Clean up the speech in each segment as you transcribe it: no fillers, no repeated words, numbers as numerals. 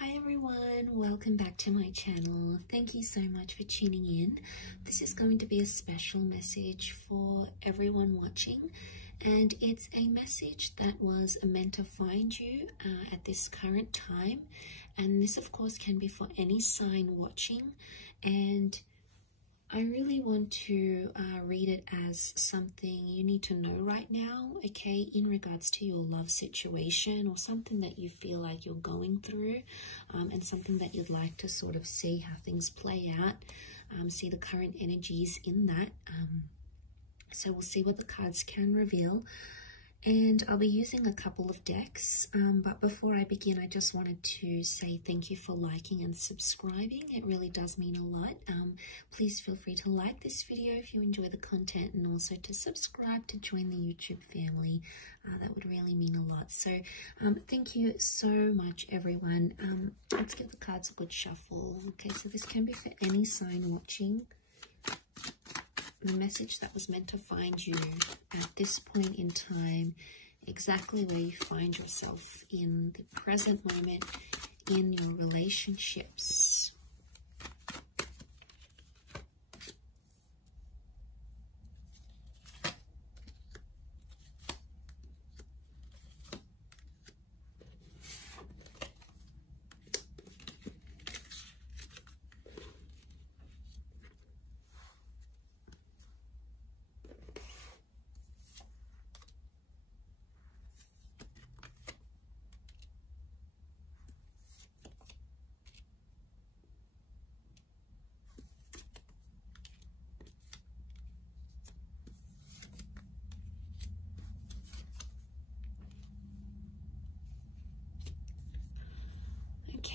Hi everyone, welcome back to my channel. Thank you so much for tuning in. This is going to be a special message for everyone watching, and it's a message that was meant to find you at this current time. And this of course can be for any sign watching, and I really want to read it as something you need to know right now, okay, in regards to your love situation or something that you feel like you're going through, and something that you'd like to sort of see how things play out, see the current energies in that. So we'll see what the cards can reveal. And I'll be using a couple of decks, but before I begin, I just wanted to say thank you for liking and subscribing. It really does mean a lot. Please feel free to like this video if you enjoy the content, and also to subscribe to join the YouTube family. That would really mean a lot. So thank you so much, everyone. Let's give the cards a good shuffle. Okay, so this can be for any sign watching. The message that was meant to find you at this point in time, exactly where you find yourself in the present moment in your relationships.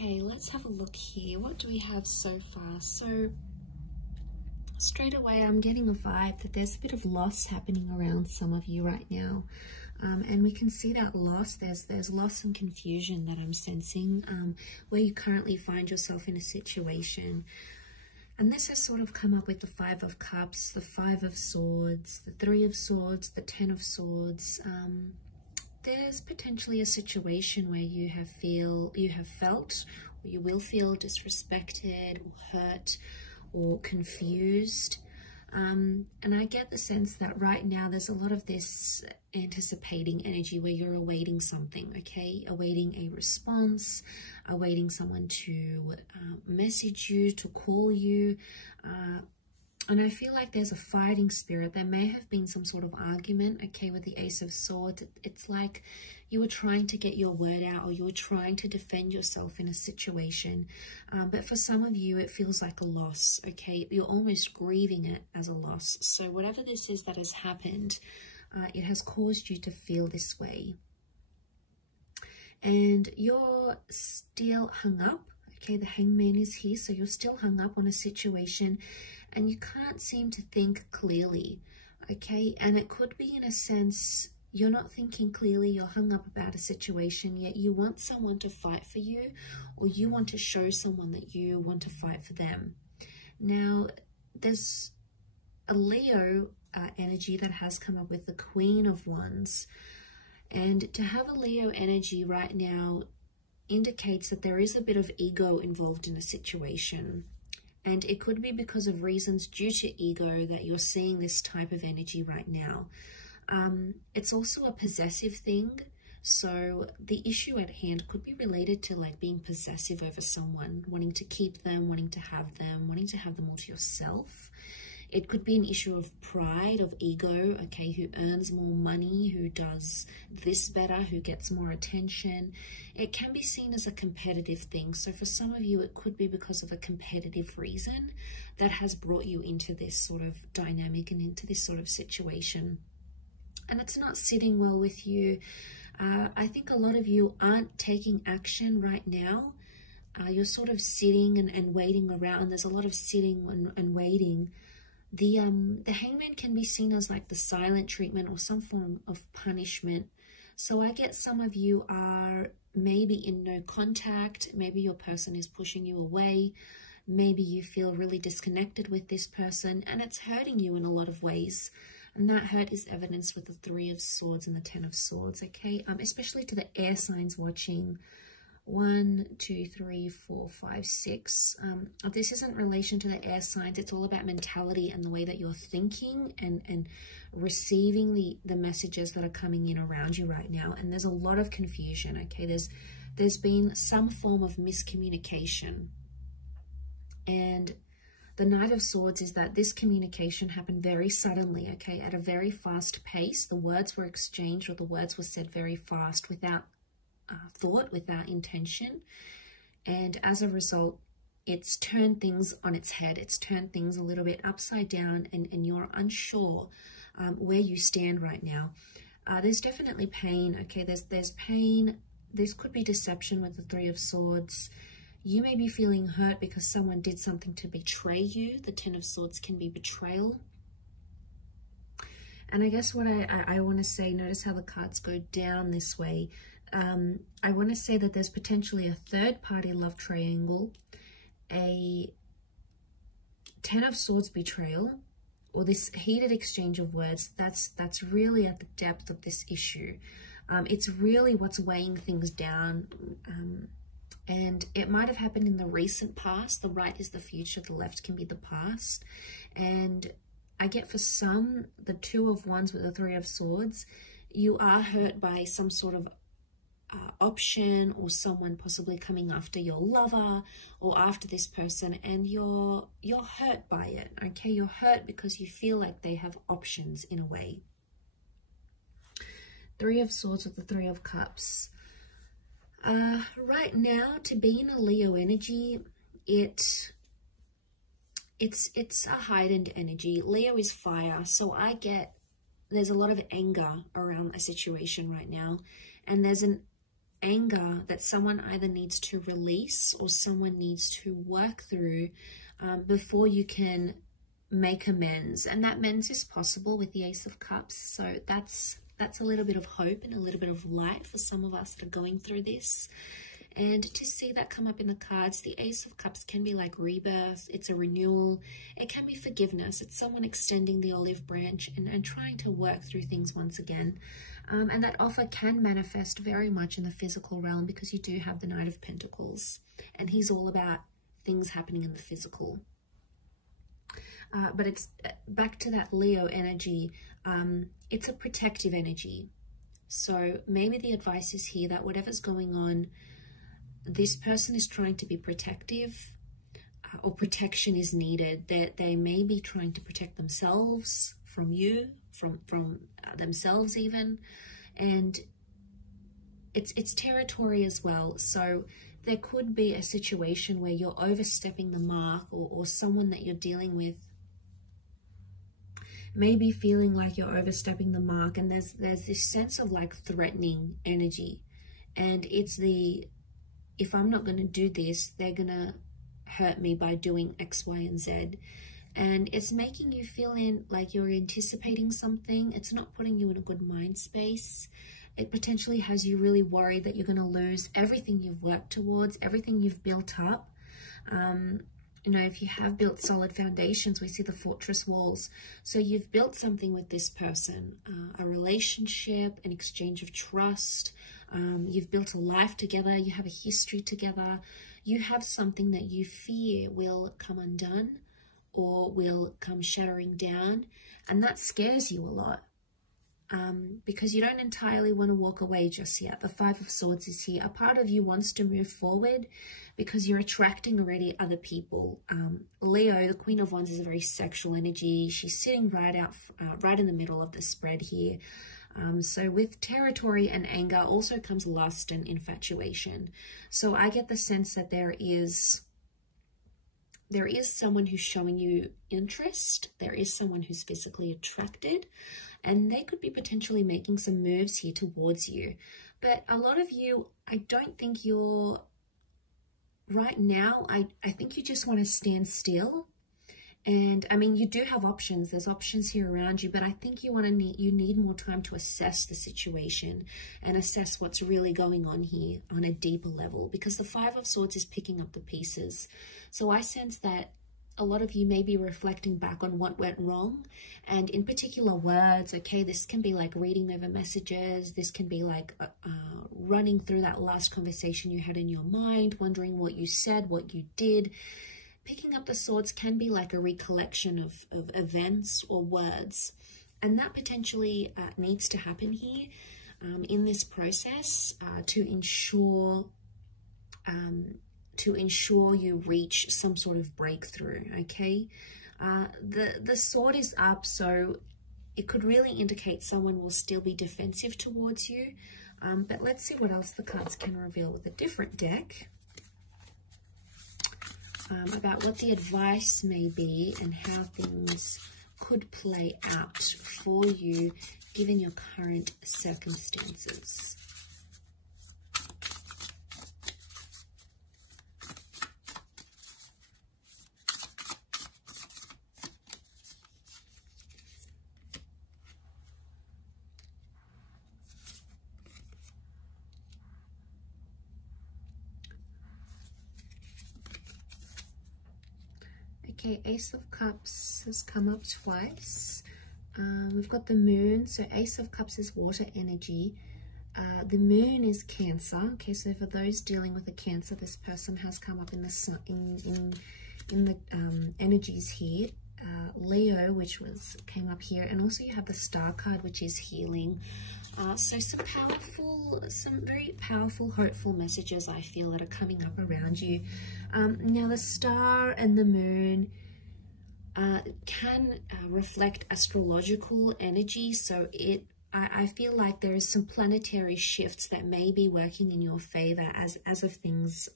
Okay, let's have a look here. What do we have so far? So straight away, I'm getting a vibe that there's a bit of loss happening around some of you right now. And we can see that loss. There's loss and confusion that I'm sensing where you currently find yourself in a situation. And this has sort of come up with the Five of Cups, the Five of Swords, the Three of Swords, the Ten of Swords. There's potentially a situation where you have felt, or you will feel disrespected or hurt or confused. And I get the sense that right now there's a lot of this anticipating energy where you're awaiting something, okay? Awaiting a response, awaiting someone to message you, to call you. And I feel like there's a fighting spirit. There may have been some sort of argument, okay, with the Ace of Swords. It's like you were trying to get your word out, or you were trying to defend yourself in a situation. But for some of you, it feels like a loss, okay? You're almost grieving it as a loss. So whatever this is that has happened, it has caused you to feel this way. And you're still hung up, okay? The Hangman is here, so you're still hung up on a situation, and you can't seem to think clearly, okay? And it could be in a sense you're not thinking clearly, you're hung up about a situation, yet you want someone to fight for you, or you want to show someone that you want to fight for them. Now, there's a Leo energy that has come up with the Queen of Wands. And to have a Leo energy right now indicates that there is a bit of ego involved in a situation. And it could be because of reasons due to ego that you're seeing this type of energy right now. It's also a possessive thing. So the issue at hand could be related to like being possessive over someone, wanting to keep them, wanting to have them all to yourself. It could be an issue of pride, of ego, okay, who earns more money, who does this better, who gets more attention. It can be seen as a competitive thing. So for some of you, it could be because of a competitive reason that has brought you into this sort of dynamic and into this sort of situation. And it's not sitting well with you. I think a lot of you aren't taking action right now. You're sort of sitting and waiting around. There's a lot of sitting and waiting. The Hangman can be seen as like the silent treatment or some form of punishment. So I get some of you are maybe in no contact. Maybe your person is pushing you away. Maybe you feel really disconnected with this person, and it's hurting you in a lot of ways. And that hurt is evidenced with the Three of Swords and the Ten of Swords, okay? Especially to the air signs watching, 1, 2, 3, 4, 5, 6. This isn't in relation to the air signs. It's all about mentality and the way that you're thinking and receiving the messages that are coming in around you right now. And there's a lot of confusion, okay? There's been some form of miscommunication. And the Knight of Swords is that this communication happened very suddenly, okay, at a very fast pace. The words were exchanged, or the words were said very fast, without thought, without intention. And as a result, it's turned things on its head. It's turned things a little bit upside down, and you're unsure where you stand right now. There's definitely pain, okay? There's pain. This could be deception with the Three of Swords. You may be feeling hurt because someone did something to betray you. The Ten of Swords can be betrayal. And I guess what I want to say, notice how the cards go down this way. I want to say that there's potentially a third-party love triangle, a Ten of Swords betrayal, or this heated exchange of words. That's really at the depth of this issue. It's really what's weighing things down. And it might have happened in the recent past. The right is the future, the left can be the past. And I get for some, the Two of Wands with the Three of Swords, you are hurt by some sort of option, or someone possibly coming after your lover or after this person, and you're hurt by it, okay? You're hurt because you feel like they have options in a way. Three of Swords with the Three of Cups. Right now, to be in a Leo energy, it's a heightened energy. Leo is fire, so there's a lot of anger around a situation right now, and there's an anger that someone either needs to release or someone needs to work through before you can make amends. And that amends is possible with the Ace of Cups, so that's a little bit of hope and a little bit of light for some of us that are going through this. And to see that come up in the cards, the Ace of Cups can be like rebirth. It's a renewal. It can be forgiveness. It's someone extending the olive branch and trying to work through things once again. And that offer can manifest very much in the physical realm, because you do have the Knight of Pentacles. And he's all about things happening in the physical. But it's back to that Leo energy. It's a protective energy. So maybe the advice is here that whatever's going on, this person is trying to be protective, or protection is needed. They may be trying to protect themselves from you, from themselves even. And it's territory as well. So there could be a situation where you're overstepping the mark, or someone that you're dealing with maybe feeling like you're overstepping the mark, and there's this sense of like threatening energy, and it's if I'm not going to do this, they're going to hurt me by doing X, Y, and Z. And it's making you feel like you're anticipating something. It's not putting you in a good mind space. It potentially has you really worried that you're going to lose everything you've worked towards, everything you've built up. You know, if you have built solid foundations, we see the fortress walls. So you've built something with this person, a relationship, an exchange of trust. You've built a life together. You have a history together. You have something that you fear will come undone or will come shattering down. And that scares you a lot. Because you don't entirely want to walk away just yet. The Five of Swords is here. A part of you wants to move forward because you're attracting already other people. Leo, the Queen of Wands, is a very sexual energy. She's sitting right in the middle of the spread here. So with territory and anger also comes lust and infatuation. So I get the sense that there is someone who's showing you interest. There is someone who's physically attracted. And they could be potentially making some moves here towards you. But a lot of you, I don't think you're, right now, I think you just want to stand still. And I mean, you do have options. There's options here around you, but I think you need more time to assess the situation and assess what's really going on here on a deeper level, because the Five of Swords is picking up the pieces. So I sense that a lot of you may be reflecting back on what went wrong, and in particular words, okay? This can be like reading over messages. This can be like running through that last conversation you had in your mind, wondering what you said, what you did. Picking up the swords can be like a recollection of events or words, and that potentially needs to happen here in this process to ensure you reach some sort of breakthrough, okay? The sword is up, so it could really indicate someone will still be defensive towards you. But let's see what else the cards can reveal with a different deck about what the advice may be and how things could play out for you given your current circumstances. Okay, Ace of Cups has come up twice. We've got the Moon. So Ace of Cups is water energy. The Moon is Cancer. Okay, so for those dealing with a Cancer, this person has come up in the energies here. Leo, which came up here, and also you have the Star card, which is healing. So some very powerful, hopeful messages I feel that are coming up around you. Now the Star and the Moon can reflect astrological energy, so I feel like there is some planetary shifts that may be working in your favor as things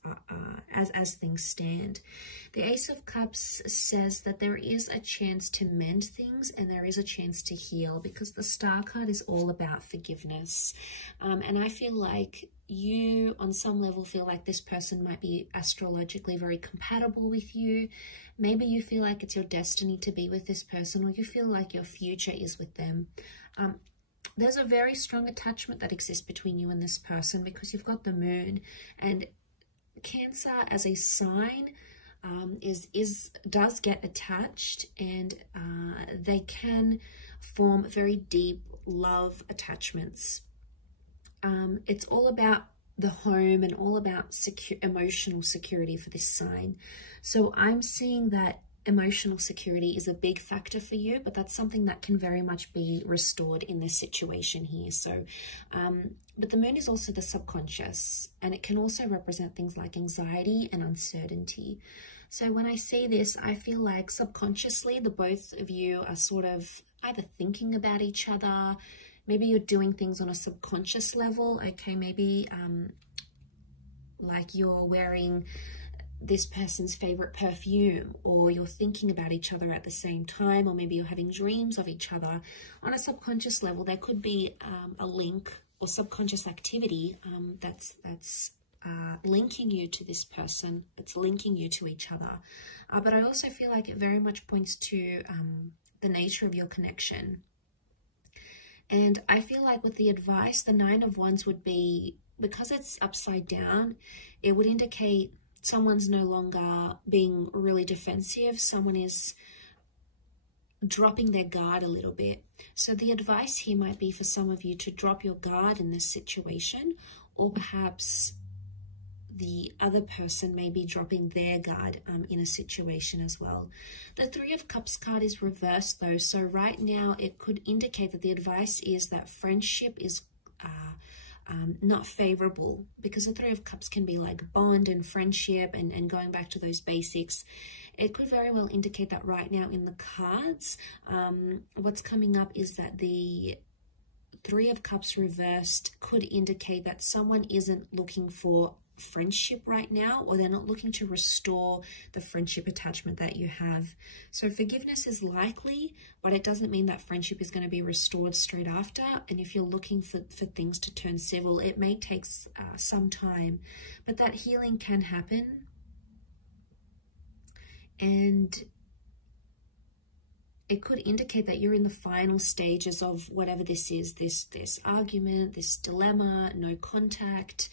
stand. The Ace of Cups says that there is a chance to mend things and there is a chance to heal, because the Star card is all about forgiveness. And I feel like you, on some level, feel like this person might be astrologically very compatible with you. Maybe you feel like it's your destiny to be with this person, or you feel like your future is with them. There's a very strong attachment that exists between you and this person because you've got the Moon, and Cancer as a sign does get attached, and they can form very deep love attachments. It's all about the home and all about emotional security for this sign. So I'm seeing that emotional security is a big factor for you, but that's something that can very much be restored in this situation here. So, but the Moon is also the subconscious, and it can also represent things like anxiety and uncertainty. So when I see this, I feel like subconsciously the both of you are sort of either thinking about each other. Maybe you're doing things on a subconscious level. Okay, maybe like you're wearing this person's favorite perfume, or you're thinking about each other at the same time, or maybe you're having dreams of each other. On a subconscious level, there could be a link or subconscious activity that's linking you to this person. It's linking you to each other. But I also feel like it very much points to the nature of your connection. And I feel like with the advice, the Nine of Wands would be, because it's upside down, it would indicate someone's no longer being really defensive. Someone is dropping their guard a little bit. So the advice here might be for some of you to drop your guard in this situation, or perhaps the other person may be dropping their guard in a situation as well. The Three of Cups card is reversed though. So right now it could indicate that the advice is that friendship is not favorable, because the Three of Cups can be like bond and friendship and going back to those basics. It could very well indicate that right now in the cards. What's coming up is that the Three of Cups reversed could indicate that someone isn't looking for friendship right now, or they're not looking to restore the friendship attachment that you have. So forgiveness is likely, but it doesn't mean that friendship is going to be restored straight after. And if you're looking for things to turn civil, it may take some time, but that healing can happen. And it could indicate that you're in the final stages of whatever this is, this argument, this dilemma, no contact,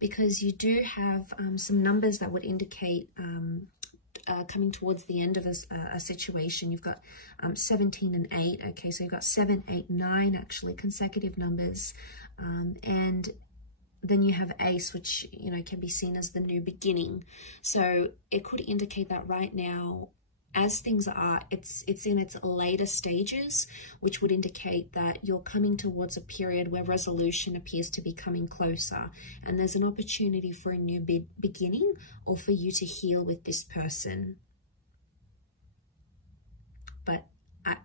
because you do have some numbers that would indicate coming towards the end of a situation. You've got 17 and 8. Okay, so you've got 7, 8, 9 actually consecutive numbers, and then you have ace, which, you know, can be seen as the new beginning. So it could indicate that right now, as things are, it's in its later stages, which would indicate that you're coming towards a period where resolution appears to be coming closer, and there's an opportunity for a new beginning, or for you to heal with this person. But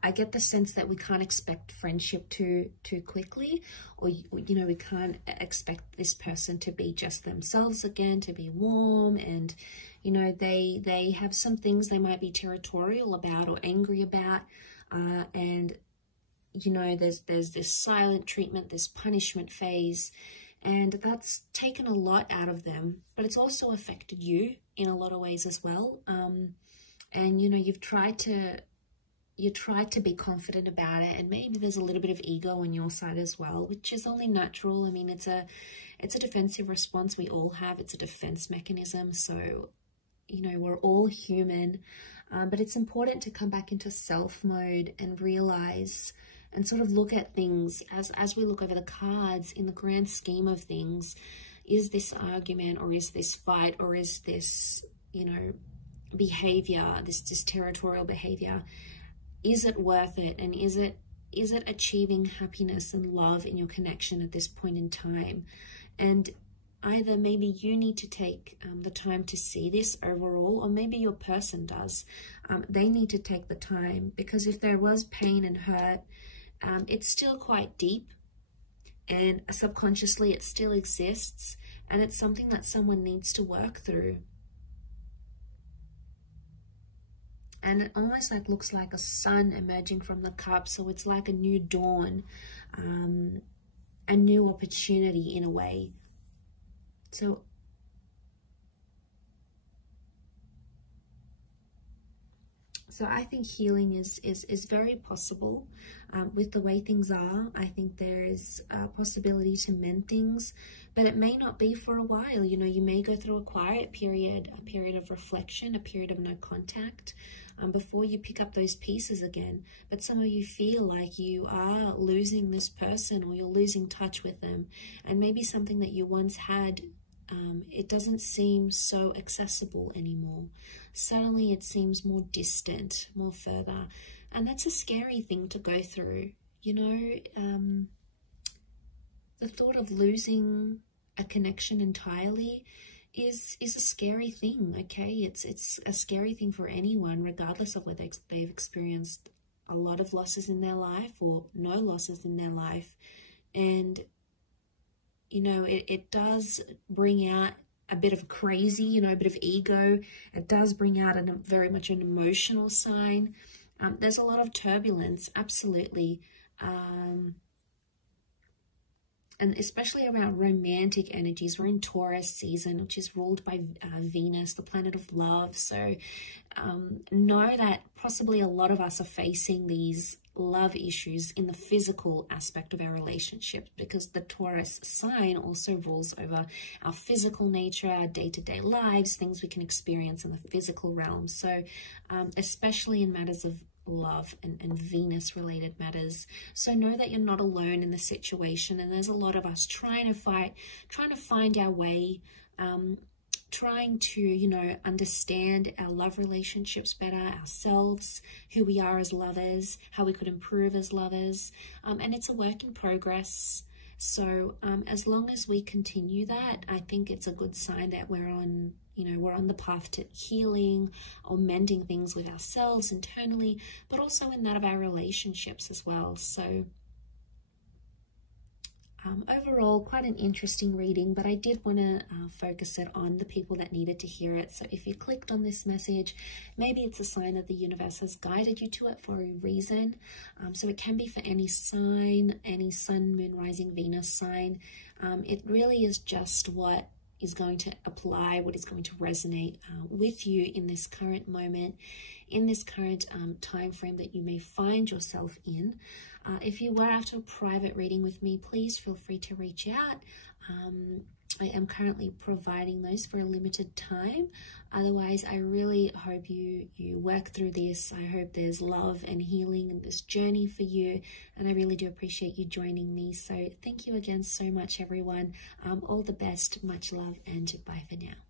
I get the sense that we can't expect friendship too quickly, or, you know, we can't expect this person to be just themselves again, to be warm, and, you know, they have some things they might be territorial about or angry about, and, you know, there's this silent treatment, this punishment phase, and that's taken a lot out of them, but it's also affected you in a lot of ways as well. And, you know, you tried to be confident about it, and maybe there's a little bit of ego on your side as well, which is only natural. I mean, it's a defensive response we all have. It's a defense mechanism. So, you know, we're all human, but it's important to come back into self mode and realize and sort of look at things as we look over the cards in the grand scheme of things. Is this argument, or is this fight, or is this, you know, behavior, this territorial behavior, is it worth it? And is it achieving happiness and love in your connection at this point in time? And either maybe you need to take the time to see this overall, or maybe your person does. They need to take the time, because if there was pain and hurt, it's still quite deep, and subconsciously it still exists, and it's something that someone needs to work through. And it almost like looks like a sun emerging from the cup. So it's like a new dawn, a new opportunity in a way. So I think healing is very possible with the way things are. I think there is a possibility to mend things, but it may not be for a while. You know, you may go through a quiet period, a period of reflection, a period of no contact, before you pick up those pieces again. But some of you feel like you are losing this person, or you're losing touch with them, and maybe something that you once had, it doesn't seem so accessible anymore. Suddenly it seems more distant, more further, and that's a scary thing to go through. You know, the thought of losing a connection entirely is a scary thing. Okay, it's a scary thing for anyone, regardless of whether they've experienced a lot of losses in their life or no losses in their life. And you know, it does bring out a bit of crazy, you know, a bit of ego. It does bring out very much an emotional sign. There's a lot of turbulence, absolutely. And especially around romantic energies. We're in Taurus season, which is ruled by Venus, the planet of love. So know that possibly a lot of us are facing these love issues in the physical aspect of our relationship, because the Taurus sign also rules over our physical nature, our day-to-day lives, things we can experience in the physical realm. So especially in matters of love and Venus related matters. So know that you're not alone in the situation, and there's a lot of us trying to find our way, trying to, you know, understand our love relationships better, ourselves, who we are as lovers, how we could improve as lovers, and it's a work in progress. So as long as we continue that, I think it's a good sign that we're on, you know, we're on the path to healing or mending things with ourselves internally, but also in that of our relationships as well. So overall, quite an interesting reading, but I did want to focus it on the people that needed to hear it. So if you clicked on this message, maybe it's a sign that the universe has guided you to it for a reason. So it can be for any sign, any sun, moon, rising, Venus sign. It really is just what is going to apply, what is going to resonate with you in this current moment, in this current time frame that you may find yourself in. If you were after a private reading with me, please feel free to reach out. I am currently providing those for a limited time. Otherwise, I really hope you work through this. I hope there's love and healing in this journey for you, and I really do appreciate you joining me. So thank you again so much, everyone. All the best, much love, and bye for now.